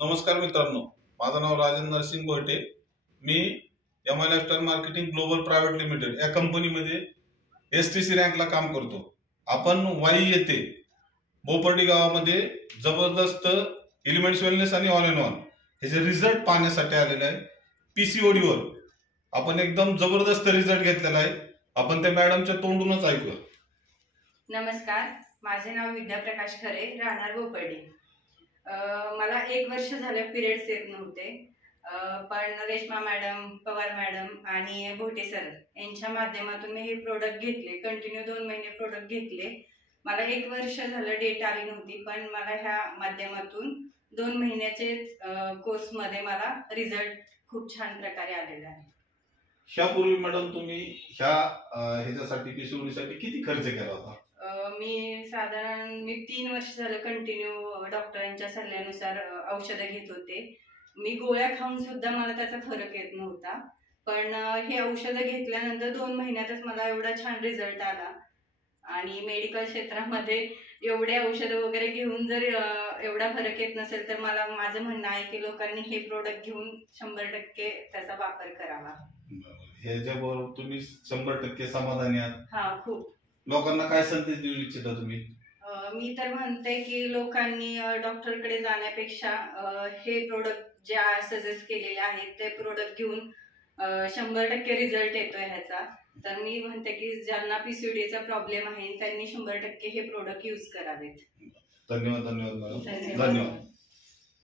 नमस्कार मित्रांनो, माझं नाव राजेंद्र सिंग बोहटे। मी MI lifestyle marketing global private limited या कंपनीमध्ये एसटीसी रँकला काम करतो। आपण वाई येथे बोपर्डी गावामध्ये जबरदस्त एलिमेंट्स वेलनेस आणि ऑल इन वन ह्याचे रिझल्ट पाहण्यासाठी आलेले आहे। पीसीओडी वर आपण एकदम जबरदस्त रिझल्ट घेतलेला आहे। आपण त्या मॅडमच्या तोंडूनच ऐकूया। नमस्कार, माझे नाव विद्या प्रकाश खरे, राहणार बोपर्डी। मला 1 वर्ष झालं पिरियड्स येत नव्हते, पण रेश्मा मॅडम, पवार मॅडम आणि भोटे सर यांच्या माध्यमातून मी हे प्रोडक्ट घेतले। कंटिन्यू 2 महिने प्रोडक्ट घेतले। मला 1 वर्ष झालं डेट आली नव्हती, पण मला ह्या माध्यमातून 2 महिन्याचे कोर्स मध्ये मला रिझल्ट खूप छान प्रकारे आलेला आहे। यापूर्वी मॅडम तुम्ही ह्याच्यासाठी पीसीओडीसाठी किती खर्च केला होता? मी साधारण 3 वर्ष झालं कंटिन्यू डॉक्टरांच्या सल्ल्यानुसार औषधं घेत होते। मी गोळ्या खाऊन सुद्धा मला त्याचा फरक येत नव्हता, पण हे औषधं घेतल्यानंतर 2 महिन्यातच मला एवढा छान रिझल्ट आला। आणि मेडिकल क्षेत्रामध्ये एवढे औषधं वगैरे घेऊन जर एवढा फरक येत नसेल तर मला माझं म्हणणं आहे की लोकांनी हे प्रोडक्ट घेऊन 100% त्याचा वापर करावा। ह्याच्याबरोबर तुम्ही 100% समाधानी आहात? हा, खूप। लोकांना काय संदेश देऊ इच्छिता तुम्ही? मी तर म्हणते की लोकांनी डॉक्टरकडे जाण्यापेक्षा हे प्रोडक्ट जे सजेस्ट केलेले आहेत ते प्रोडक्ट घेऊन 100% रिझल्ट येतोय ह्याचा। तर मी म्हणते की ज्यांना पीसीओडीचा प्रॉब्लेम आहे त्यांनी 100% हे प्रोडक्ट यूज करावेत। धन्यवाद मॅडम। धन्यवाद।